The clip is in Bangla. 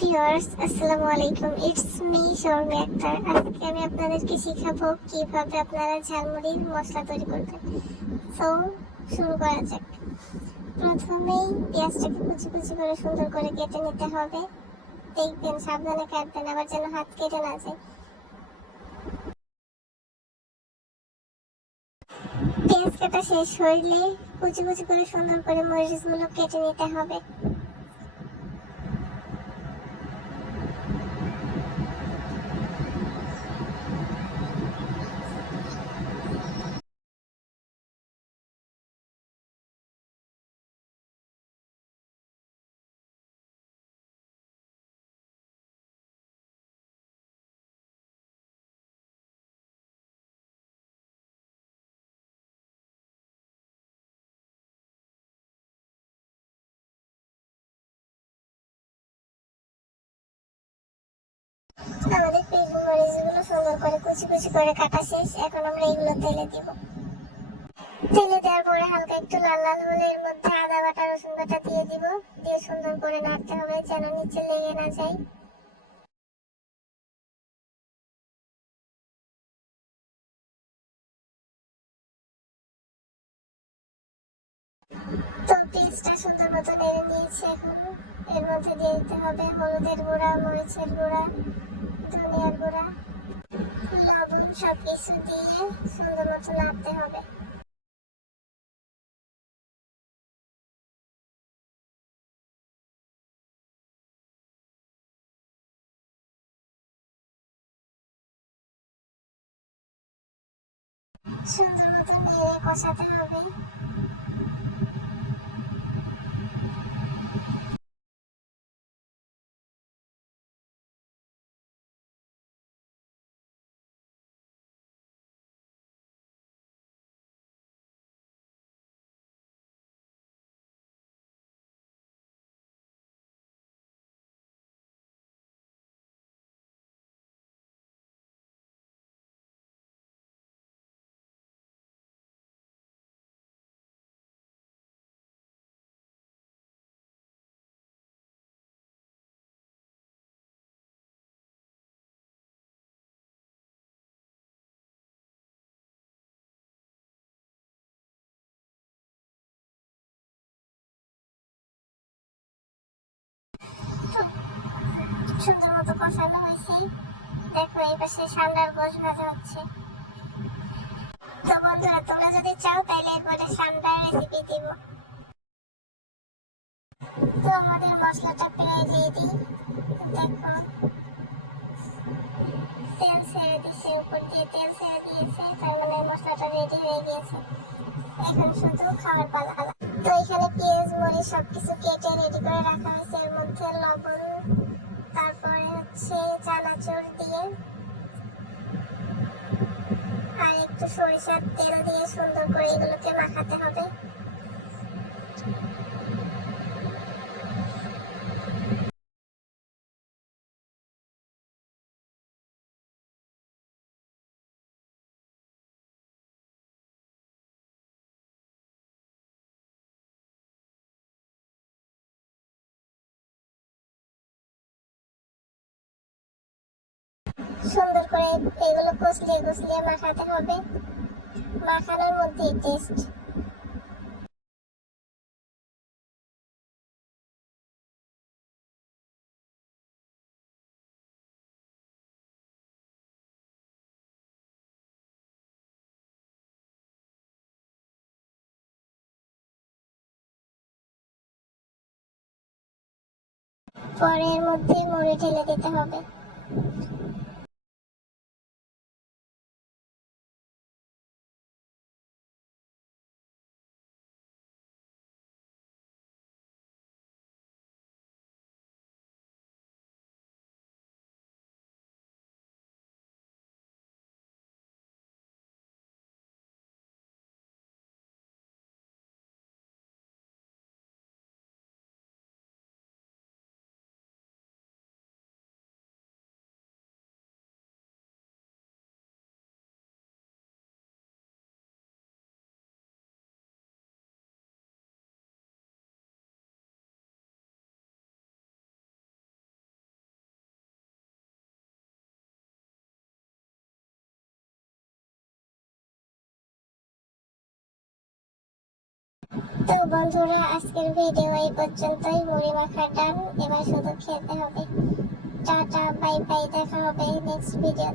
ভিউয়ার্স, আসসালামু আলাইকুম। ইটস মি শর্মি আক্তার আজকে আমি আপনাদেরকে শেখাবো কীভাবে আপনারা ঝালমুড়ির মশলা তৈরি করবেন। সো শুরু করা যাক। প্রথমেই পেঁয়াজটাকে কুচি কুচি করে সুন্দর করে কেটে নিতে হবে। দেখবেন, সাবধানে কাটবেন, আবার যেন হাত কেটে না যায়। পেঁয়াজ কাটা শেষ হইলে কুচি কুচি করে সুন্দর করে মরিচগুলো কেটে নিতে হবে। আমাদের সুন্দর করে কুচি কুচি করে কাটা শেষ। এখন আমরা এগুলো তেলে দিব। তেলে দেওয়ার পরে হালকা একটু লাল লাল হলে এর মধ্যে আদা বাটা রসুন বাটা দিয়ে দিব। দিয়ে সুন্দর করে নাড়তে হবে যেন নিচে লেগে না যায়। পেঁয়াজটা সুন্দর মতো নেড়ে দিয়েছি। এখন এর মধ্যে দিয়ে দিতে হবে হলুদের গুঁড়া, মরিচের গুঁড়া, ধনিয়ার গুঁড়া, লবণ সব কিছু দিয়ে সুন্দর মতো নাড়তে হবে। সুন্দর মতো নেড়ে কষাতে হবে। সুন্দর মতো কষানো হয়েছে দেখো এই পাশে সামনের গোশ ভাজা হচ্ছে তো বন্ধুরা তোমরা যদি চাও তাহলে এরপরে সামনের রেসিপি দিব তো আমাদের মশলাটা প্রায় রেডি দেখো তেল ছেড়ে দিয়েছে উপর দিয়ে তেল ছেড়ে দিয়েছে তার মানে মশলাটা রেডি হয়ে গিয়েছে এখন শুধু খাওয়ার পালা তো এখানে পেঁয়াজ মরিচ সবকিছু কেটে রেডি করে রাখা হয়েছে এর মধ্যে লবণ হচ্ছে চানাচুর দিয়ে আর একটু সরিষার তেল দিয়ে সুন্দর করে এগুলোকে মাখাতে হবে। সুন্দর করে এগুলো কষলিয়ে কষলিয়ে মাখাতে হবে। মাখানোর মধ্যেই টেস্ট পরের মধ্যে মুড়ি ঢেলে দিতে হবে। তো বন্ধুরা, আজকের ভিডিও এই পর্যন্তই। মুড়ি মাখার ডান এবার শুধু খেতে হবে। টাটা বাই বাই দেখা হবে নেক্সট ভিডিও